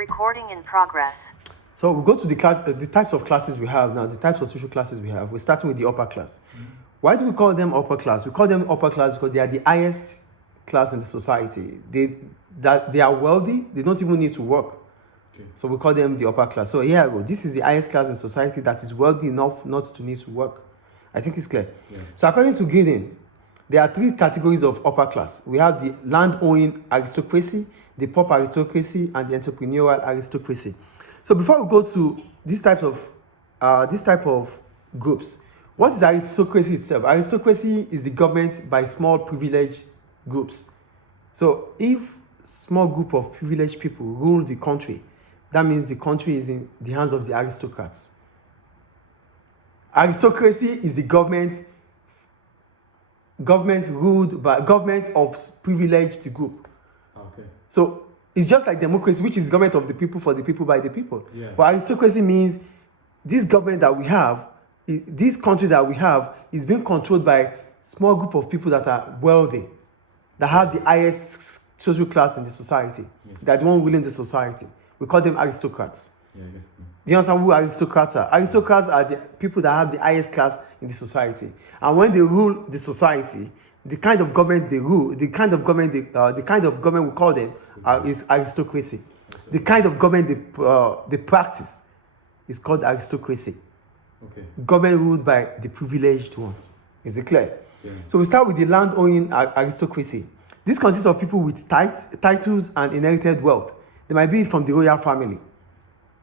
Recording in progress. So we go to the types of classes we have now, the types of social classes we have. We're starting with the upper class. Why do we call them upper class? We call them upper class because they are the highest class in the society. They are wealthy, they don't even need to work. Okay. So we call them the upper class. So here I go. This is the highest class in society that is wealthy enough not to need to work. I think it's clear. Yeah. So according to Gideon, there are three categories of upper class. We have the land-owning aristocracy, the pop aristocracy, and the entrepreneurial aristocracy. So before we go to this type of groups, what is aristocracy itself? Aristocracy is the government by small privileged groups. So if small group of privileged people rule the country, that means the country is in the hands of the aristocrats. Aristocracy is the government of privileged group. Okay. So it's just like democracy, which is government of the people, for the people, by the people. Yeah. But aristocracy means this government that we have, this country that we have, is being controlled by small group of people that are wealthy, that have the highest social class in the society. Yes. They are the one ruling the society. We call them aristocrats. Yeah, yeah. Do you understand who aristocrats are? Aristocrats are the people that have the highest class in the society. And when they rule the society, the kind of government they rule, the kind of government we call them is aristocracy. The kind of government they practice is called aristocracy. Okay. Government ruled by the privileged ones. Is it clear? Yeah. So we start with the land-owning aristocracy. This consists of people with titles and inherited wealth. They might be from the royal family.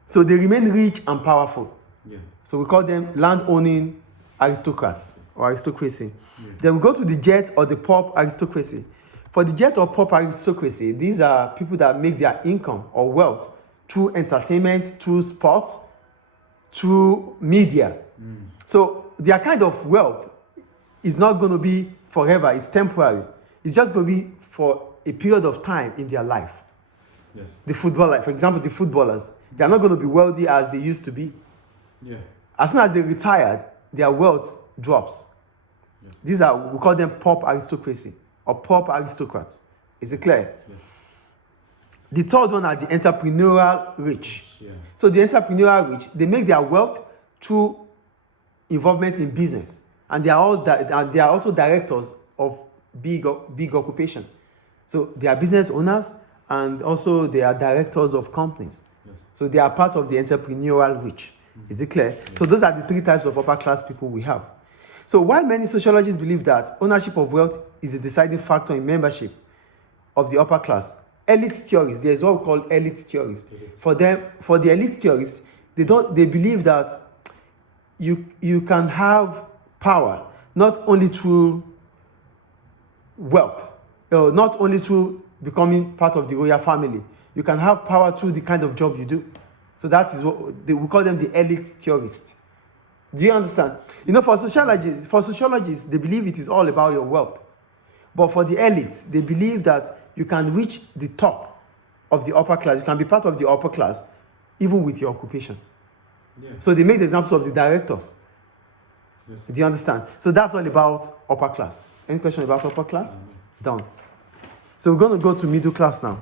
So they remain rich and powerful. Yeah. So we call them land-owning aristocrats or aristocracy. Yeah. Then we go to the jet or the pop aristocracy. For the jet or pop aristocracy, these are people that make their income or wealth through entertainment, through sports, through media. So their kind of wealth is not going to be forever, it's temporary. It's just going to be for a period of time in their life. Yes. The footballer, for example, the footballers, they're not going to be wealthy as they used to be. Yeah. As soon as they retired, their wealth drops. Yes. These are, we call them pop aristocracy or pop aristocrats. Is it clear? Yes. The third one are the entrepreneurial rich. Yeah. So the entrepreneurial rich, they make their wealth through involvement in business. And they are also directors of big occupation. So they are business owners and also they are directors of companies. Yes. So they are part of the entrepreneurial rich. Is it clear? Yes. So those are the three types of upper class people we have. So while many sociologists believe that ownership of wealth is a deciding factor in membership of the upper class, elite theorists, there is what we call elite theorists. For the elite theorists, they believe that you can have power not only through wealth, not only through becoming part of the royal family. You can have power through the kind of job you do. So that is what we call them, the elite theorists. Do you understand? For sociologists, they believe it is all about your wealth. But for the elites, they believe that you can reach the top of the upper class. You can be part of the upper class, even with your occupation. Yeah. So they make the examples of the directors. Yes. Do you understand? So that's all about upper class. Any question about upper class? Done. So we're going to go to middle class now.